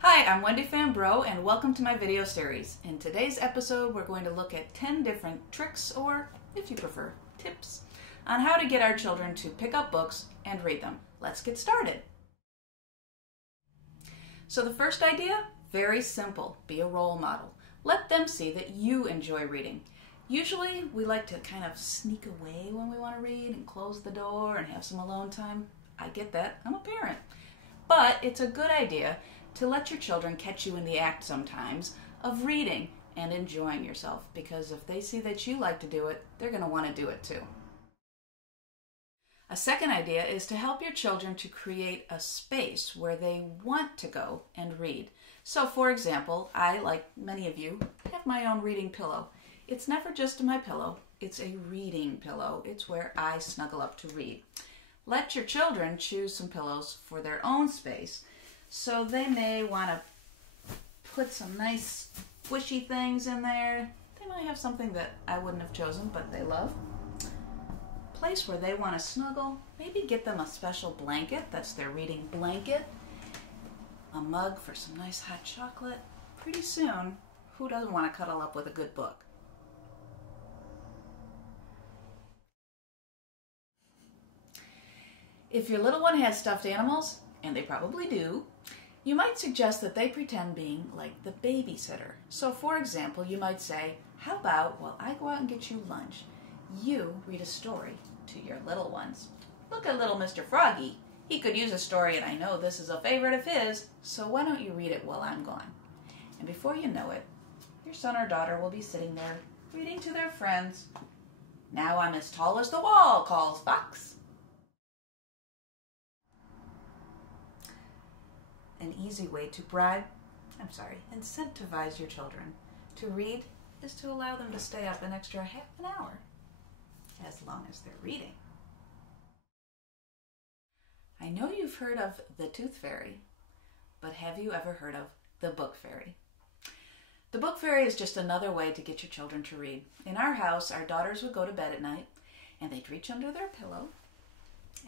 Hi, I'm Wendy Fambro and welcome to my video series. In today's episode, we're going to look at 10 different tricks, or if you prefer, tips, on how to get our children to pick up books and read them. Let's get started. So the first idea, very simple, be a role model. Let them see that you enjoy reading. Usually we like to kind of sneak away when we want to read and close the door and have some alone time. I get that, I'm a parent. But it's a good idea to let your children catch you in the act sometimes of reading and enjoying yourself, because if they see that you like to do it, they're going to want to do it too. A second idea is to help your children to create a space where they want to go and read. So for example, I, like many of you, have my own reading pillow. It's never just my pillow, it's a reading pillow. It's where I snuggle up to read. Let your children choose some pillows for their own space. So they may want to put some nice squishy things in there. They might have something that I wouldn't have chosen, but they love. Place where they want to snuggle. Maybe get them a special blanket, that's their reading blanket. A mug for some nice hot chocolate. Pretty soon, who doesn't want to cuddle up with a good book? If your little one has stuffed animals, and they probably do, you might suggest that they pretend being like the babysitter. So for example, you might say, how about while I go out and get you lunch, you read a story to your little ones. Look at little Mr. Froggy. He could use a story, and I know this is a favorite of his, so why don't you read it while I'm gone? And before you know it, your son or daughter will be sitting there reading to their friends. Now I'm as tall as the wall, calls Fox. An easy way to incentivize your children to read is to allow them to stay up an extra half an hour, as long as they're reading. I know you've heard of the Tooth Fairy, but have you ever heard of the Book Fairy? The Book Fairy is just another way to get your children to read. In our house, our daughters would go to bed at night, and they'd reach under their pillow,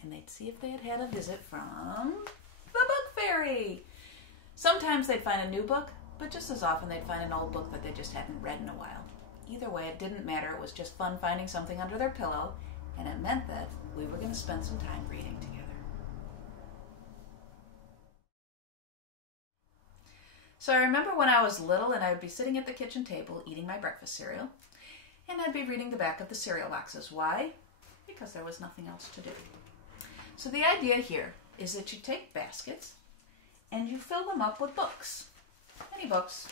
and they'd see if they had had a visit from the Book Fairy. Sometimes they'd find a new book, but just as often they'd find an old book that they just hadn't read in a while. Either way, it didn't matter. It was just fun finding something under their pillow, and it meant that we were going to spend some time reading together. So I remember when I was little and I would be sitting at the kitchen table eating my breakfast cereal, and I'd be reading the back of the cereal boxes. Why? Because there was nothing else to do. So the idea here is that you take baskets and you fill them up with books, any books,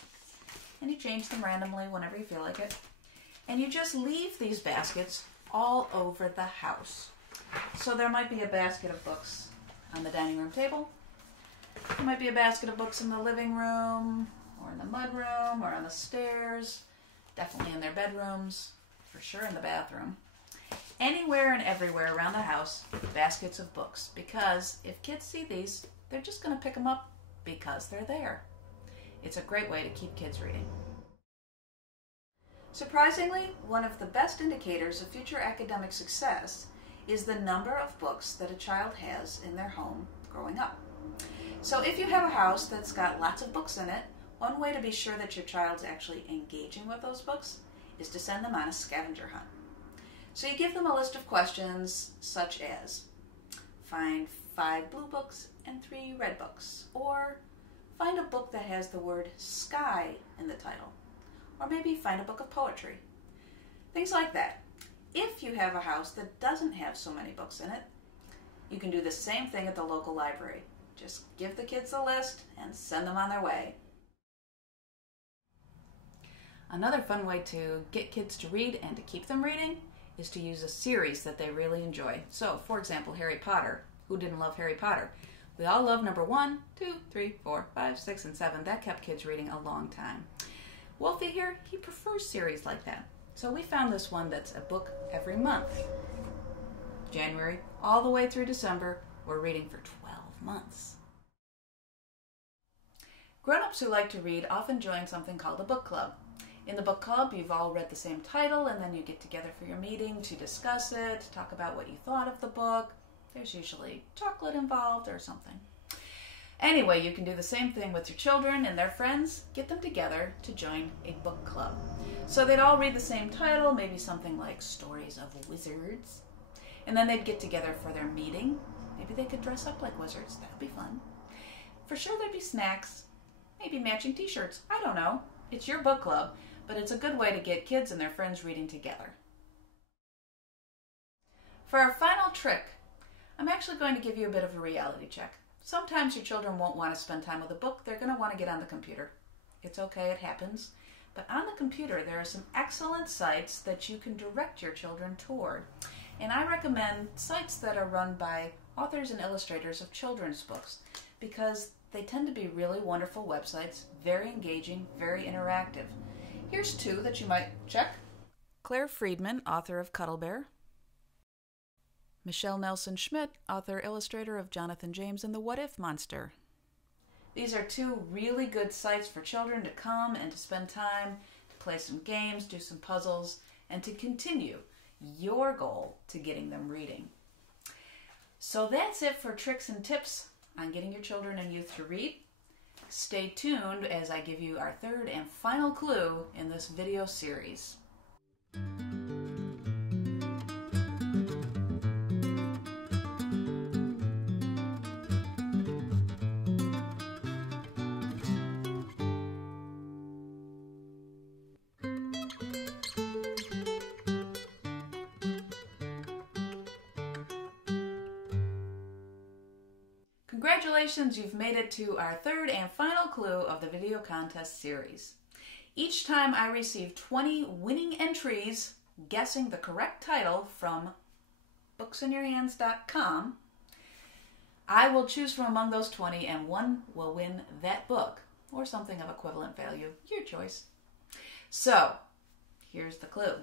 and you change them randomly whenever you feel like it. And you just leave these baskets all over the house. So there might be a basket of books on the dining room table. There might be a basket of books in the living room, or in the mudroom, or on the stairs, definitely in their bedrooms, for sure in the bathroom. Anywhere and everywhere around the house, baskets of books, because if kids see these, they're just going to pick them up because they're there. It's a great way to keep kids reading. Surprisingly, one of the best indicators of future academic success is the number of books that a child has in their home growing up. So if you have a house that's got lots of books in it, one way to be sure that your child's actually engaging with those books is to send them on a scavenger hunt. So you give them a list of questions such as, find 5 blue books and 3 red books, or find a book that has the word sky in the title, or maybe find a book of poetry. Things like that. If you have a house that doesn't have so many books in it, you can do the same thing at the local library. Just give the kids a list and send them on their way. Another fun way to get kids to read and to keep them reading is to use a series that they really enjoy. So, for example, Harry Potter. Who didn't love Harry Potter? We all love number 1, 2, 3, 4, 5, 6, and 7. That kept kids reading a long time. Wolfie here, he prefers series like that. So we found this one that's a book every month. January all the way through December, we're reading for 12 months. Grown-ups who like to read often join something called a book club. In the book club, you've all read the same title, and then you get together for your meeting to discuss it, talk about what you thought of the book. There's usually chocolate involved or something. Anyway, you can do the same thing with your children and their friends. Get them together to join a book club. So they'd all read the same title, maybe something like Stories of Wizards. And then they'd get together for their meeting. Maybe they could dress up like wizards. That would be fun. For sure there'd be snacks, maybe matching t-shirts. I don't know. It's your book club, but it's a good way to get kids and their friends reading together. For our final trick, I'm actually going to give you a bit of a reality check. Sometimes your children won't want to spend time with a book. They're going to want to get on the computer. It's okay, it happens. But on the computer, there are some excellent sites that you can direct your children toward. And I recommend sites that are run by authors and illustrators of children's books because they tend to be really wonderful websites, very engaging, very interactive. Here's two that you might check. Claire Freedman, author of Cuddle. Michelle Nelson-Schmidt, author, illustrator of Jonathan James and the Whatif Monster. These are two really good sites for children to come and to spend time, to play some games, do some puzzles, and to continue your goal to getting them reading. So that's it for tricks and tips on getting your children and youth to read. Stay tuned as I give you our third and final clue in this video series. Congratulations, you've made it to our third and final clue of the video contest series. Each time I receive 20 winning entries guessing the correct title from booksinyourhands.com, I will choose from among those 20 and one will win that book or something of equivalent value, your choice. So, here's the clue.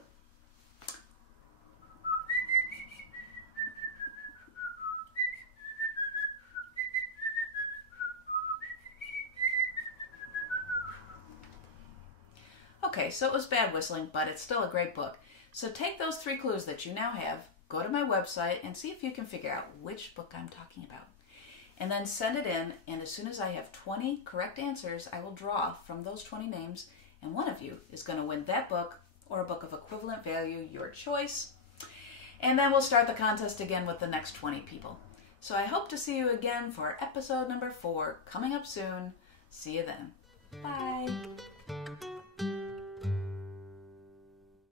Okay, so it was bad whistling, but it's still a great book. So take those 3 clues that you now have, go to my website, and see if you can figure out which book I'm talking about. And then send it in, and as soon as I have 20 correct answers, I will draw from those 20 names, and one of you is going to win that book or a book of equivalent value, your choice. And then we'll start the contest again with the next 20 people. So I hope to see you again for episode number 4, coming up soon. See you then. Bye.